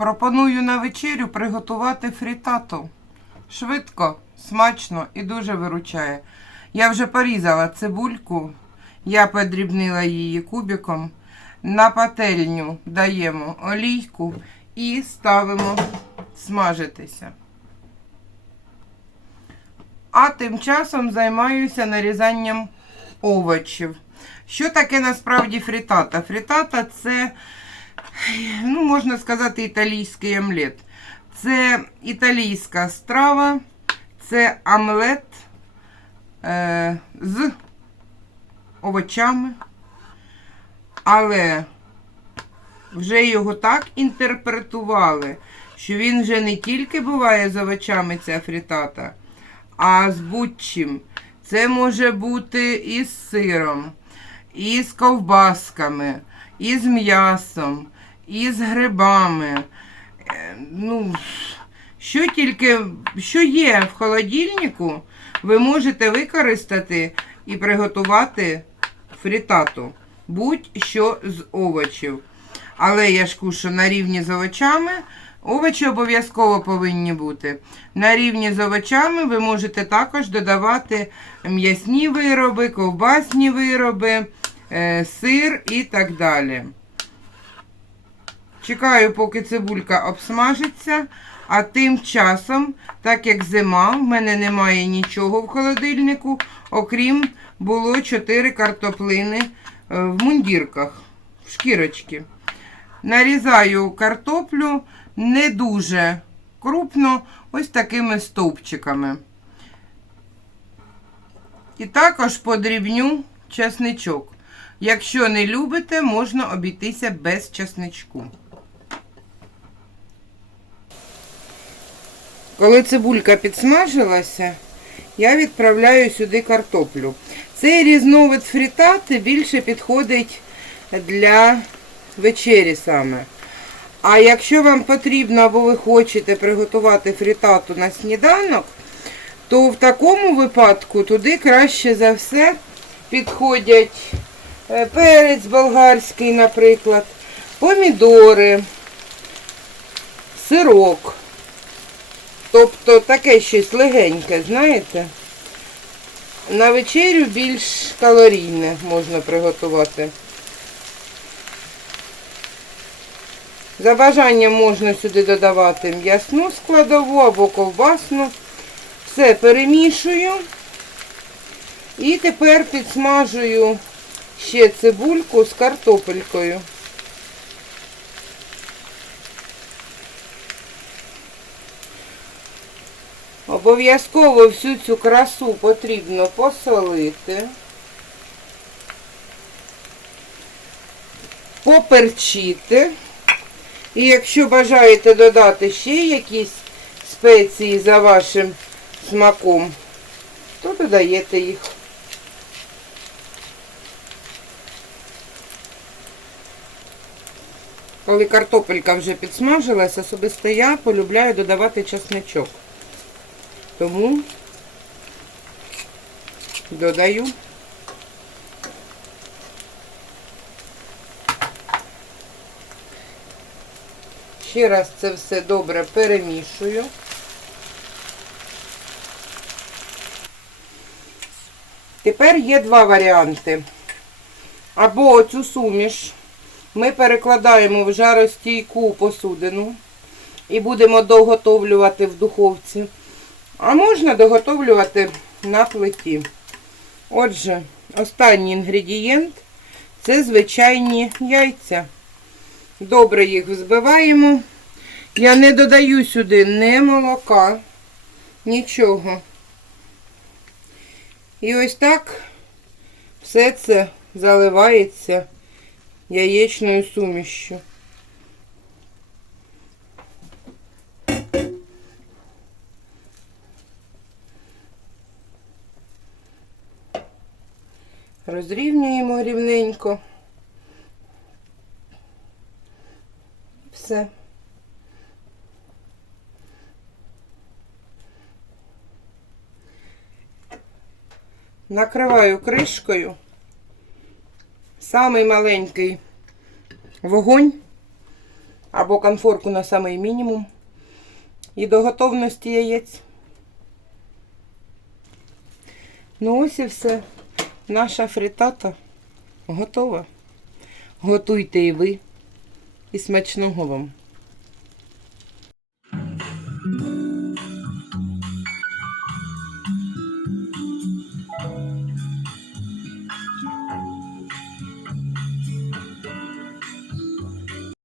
Пропоную на вечерю приготувати фрітату. Швидко, смачно і дуже виручає. Я вже порізала цибульку, я подрібнила її кубиком. На пательню даємо олійку і ставимо смажитися. А тим часом займаюся нарізанням овочів. Що таке насправді фрітата? Фрітата це ну, можна сказати, італійський омлет. Це італійська страва, це омлет е, з овочами. Але вже його так інтерпретували, що він вже не тільки буває з овочами, ця фрітата, а з будь-чим. Це може бути і з сиром, і з ковбасками, і з м'ясом, і з грибами. Е, Ну, що тільки що є в холодильнику, ви можете використати і приготувати фрітату. Будь-що з овочів. Але я ж кушу на рівні з овочами. Овочі обов'язково повинні бути. На рівні з овочами ви можете також додавати м'ясні вироби, ковбасні вироби, е, сир і так далі. Чекаю, поки цибулька обсмажиться. А тим часом, так як зима, в мене немає нічого в холодильнику, окрім було 4 картоплини е, в мундірках, в шкірочки. Нарізаю картоплю не дуже крупно, ось такими стовпчиками. І також подрібню чесничок. Якщо не любите, можна обійтися без чесничку. Коли цибулька підсмажилася, я відправляю сюди картоплю. Цей різновид фрітати більше підходить для вечері саме. А якщо вам потрібно або ви хочете приготувати фрітату на сніданок, то в такому випадку туди краще за все підходять е, перець болгарський, наприклад, помідори, сирок. Тобто таке щось легеньке, знаєте? На вечерю більш калорійне можна приготувати. За бажанням можна сюди додавати м'ясну складову або ковбасну. Все перемішую. І тепер підсмажую ще цибульку з картопелькою. Обов'язково всю цю красу потрібно посолити, поперчити. І якщо бажаєте додати ще якісь спеції за вашим смаком, то додаєте їх. Коли картопелька вже підсмажилась, особисто я полюбляю додавати чесничок. Тому додаю. Ще раз це все добре перемішую. Тепер є два варіанти. Або оцю суміш ми перекладаємо в жаростійку посудину і будемо доготовлювати в духовці. А можна доготовлювати на плиті. Отже, останній інгредієнт це звичайні яйця. Добре їх взбиваємо. Я не додаю сюди ні молока, нічого. І ось так все це заливається яєчною сумішю. Розрівнюємо рівненько. Все. Накриваю кришкою. Самий маленький вогонь. або конфорку на самий мінімум. І до готовності яєць. Ну ось і все. Наша фритата готова. Готуйте і ви. І смачного вам!